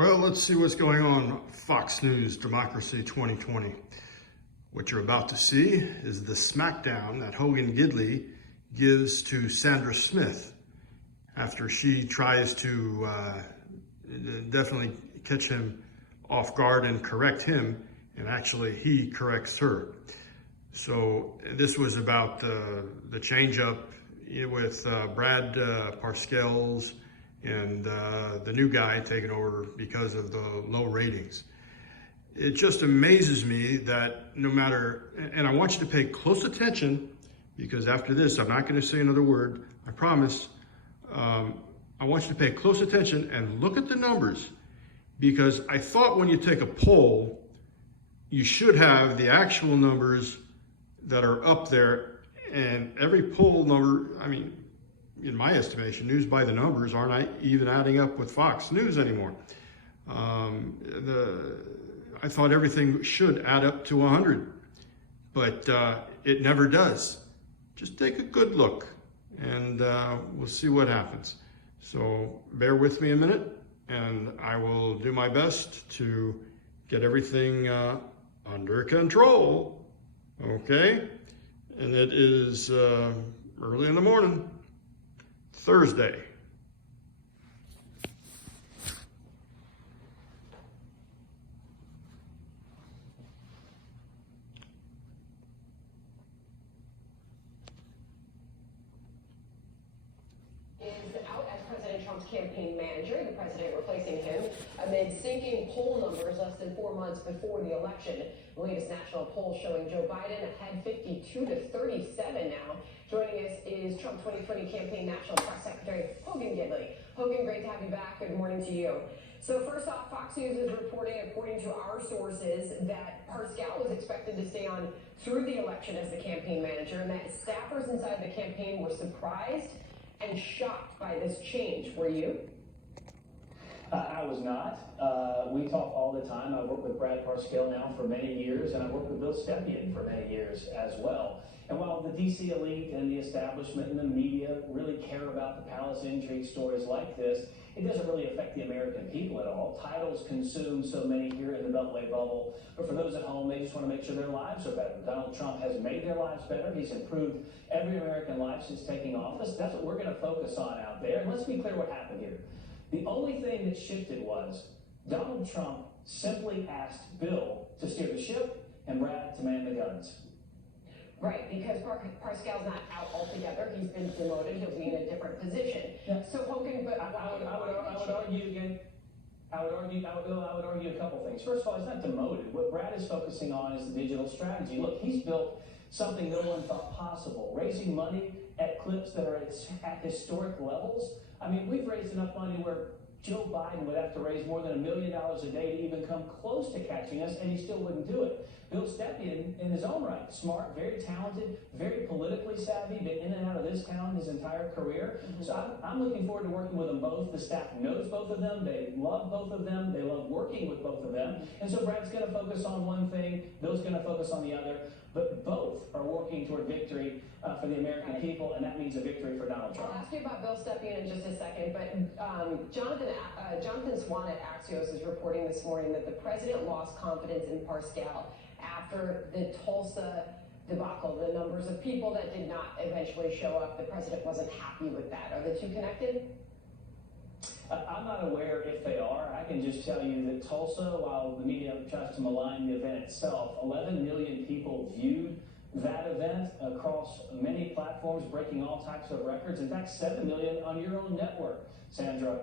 Well, let's see what's going on Fox News Democracy 2020. What you're about to see is the smackdown that Hogan Gidley gives to Sandra Smith after she tries to definitely catch him off guard and correct him, and actually he corrects her. So this was about the change-up with Brad Parscales and the new guy taking over because of the low ratings. It just amazes me that no matter, and I want you to pay close attention, because after this, I'm not going to say another word, I promise. I want you to pay close attention and look at the numbers, because I thought when you take a poll, you should have the actual numbers that are up there, and every poll number, I mean, in my estimation, news by the numbers aren't even adding up with Fox News anymore. I thought everything should add up to 100, but it never does. Just take a good look, and we'll see what happens. So bear with me a minute, and I will do my best to get everything under control, okay? And it is early in the morning, Thursday. Out as President Trump's campaign manager, the president replacing him amid sinking poll numbers less than 4 months before the election. The latest national poll showing Joe Biden ahead 52 to 37 now. Joining us is Trump 2020 campaign National Press Secretary Hogan Gidley. Hogan, great to have you back. Good morning to you. So first off, Fox News is reporting, according to our sources, that Parscale was expected to stay on through the election as the campaign manager, and that staffers inside the campaign were surprised and shocked by this change. Were you? I was not. We talk all the time. I've worked with Brad Parscale now for many years, and I've worked with Bill Stepien for many years as well. And while the DC elite and the establishment and the media really care about the palace intrigue stories like this, it doesn't really affect the American people at all. Titles consume so many here in the Beltway bubble, but for those at home, they just want to make sure their lives are better. Donald Trump has made their lives better. He's improved every American life since taking office. That's what we're going to focus on out there. And let's be clear what happened here. The only thing that shifted was Donald Trump simply asked Bill to steer the ship and Brad to man the guns. Right, because Parscale's not out altogether. He's been demoted. He'll be in a different position. Yeah. So Hogan, but I would argue again. I would argue a couple things. First of all, he's not demoted. What Brad is focusing on is the digital strategy. Look, he's built something no one thought possible, raising money at clips that are at historic levels. I mean, we've raised enough money where Joe Biden would have to raise more than $1 million a day to even come close to catching us, and he still wouldn't do it. Bill Stepien, in his own right, smart, very talented, very politically savvy, been in and out of this town his entire career. So I'm looking forward to working with them both. The staff knows both of them. They love both of them. They love working with both of them. And so Brad's going to focus on one thing, Bill's going to focus on the other. But both are working toward victory for the American people, and that means a victory for Donald Trump. I'll ask you about Bill Stepien in just a second, but Jonathan Swan at Axios is reporting this morning that the president lost confidence in Parscale after the Tulsa debacle. The numbers of people that did not eventually show up, the president wasn't happy with that. Are the two connected? I'm not aware if they are. I can just tell you that Tulsa, while the media tries to malign the event itself, 11 million people viewed that event across many platforms, breaking all types of records. In fact, 7 million on your own network, Sandra,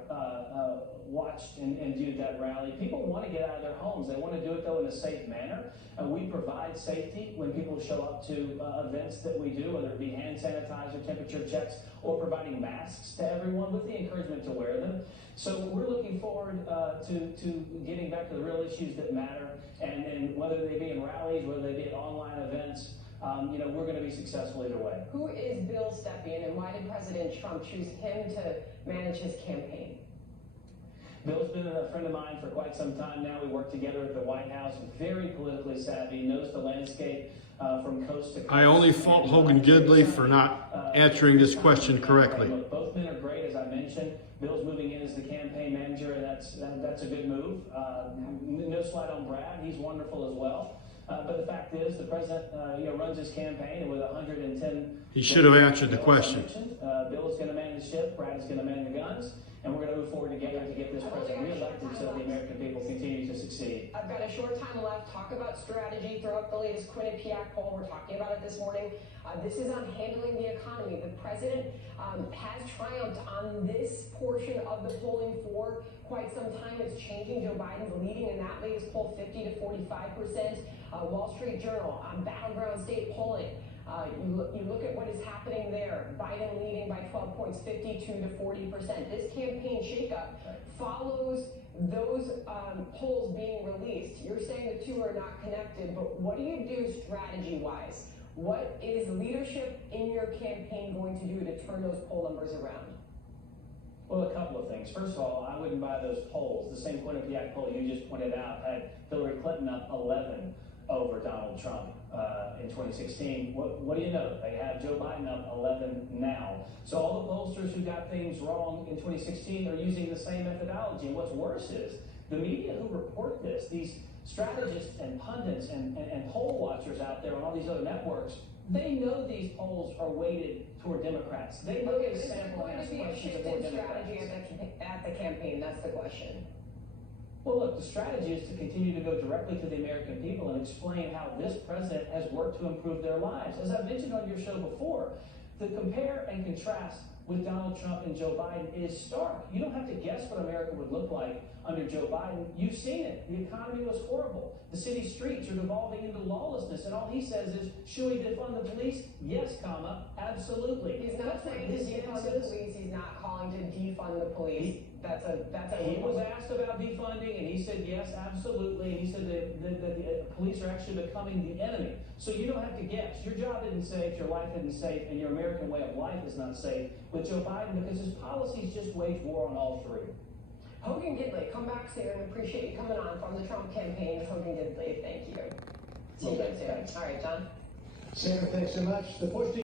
watched and viewed that rally. People want to get out of their homes. They want to do it, though, in a safe manner. We provide safety when people show up to events that we do, whether it be hand sanitizer, temperature checks, or providing masks to everyone with the encouragement to wear them. So we're looking forward to getting back to the real issues that matter, and whether they be in rallies, whether they be at online events, we're going to be successful either way. Who is Bill Stepien, and why did President Trump choose him to manage his campaign? Bill's been a friend of mine for quite some time now. We work together at the White House. Very politically savvy, knows the landscape from coast to coast. I only fault Hogan Gidley for not answering this question correctly. Look, both men are great, as I I mentioned. Bill's moving in as the campaign manager, and that's a good move. No slight on Brad; he's wonderful as well. But the fact is, the president runs his campaign, and with 110. He should have answered the question. Bill is going to man the ship, Brad is going to man the guns, and we're going to move forward together to get this president reelected so the American people continue to succeed. I've got a short time left. Talk about strategy. Throw up the latest Quinnipiac poll. We're talking about it this morning. This is on handling the economy. The president has triumphed on this portion of the polling for quite some time. It's changing. Joe Biden's leading in that latest poll, 50 to 45%. Wall Street Journal on battleground state polling. You look at what is happening there. Biden leading by 12 points, 52 to 40%. This campaign shakeup follows those polls being released. You're saying the two are not connected, but what do you do strategy-wise? What is leadership in your campaign going to do to turn those poll numbers around? Well, a couple of things. First of all, I wouldn't buy those polls. The same Quinnipiac poll you just pointed out had Hillary Clinton up 11 over Donald Trump in 2016. What do you know? They have Joe Biden up 11 now. So all the pollsters who got things wrong in 2016 are using the same methodology. And what's worse is the media who report this, these strategists and pundits and poll watchers out there on all these other networks, they know these polls are weighted toward Democrats. They know they sample and ask questions of more Democrats. Strategy at the campaign, that's the question. Well, look, the strategy is to continue to go directly to the American people and explain how this president has worked to improve their lives. As I've mentioned on your show before, the compare and contrast with Donald Trump and Joe Biden is stark. You don't have to guess what America would look like under Joe Biden. You've seen it. The economy was horrible. The city streets are devolving into lawlessness, and all he says is, should we defund the police? Yes, absolutely. He's not saying to defund the police. He's not calling to defund the police. He was asked about defunding, and he said yes, absolutely. And he said that the police are actually becoming the enemy. So you don't have to guess. Your job isn't safe, your life isn't safe, and your American way of life is not safe with Joe Biden because his policies just wage war on all three. Hogan Gidley, come back soon. We appreciate you coming on from the Trump campaign. Hogan Gidley, thank you. See you guys soon. All right, John. Sandra, thanks so much. The push to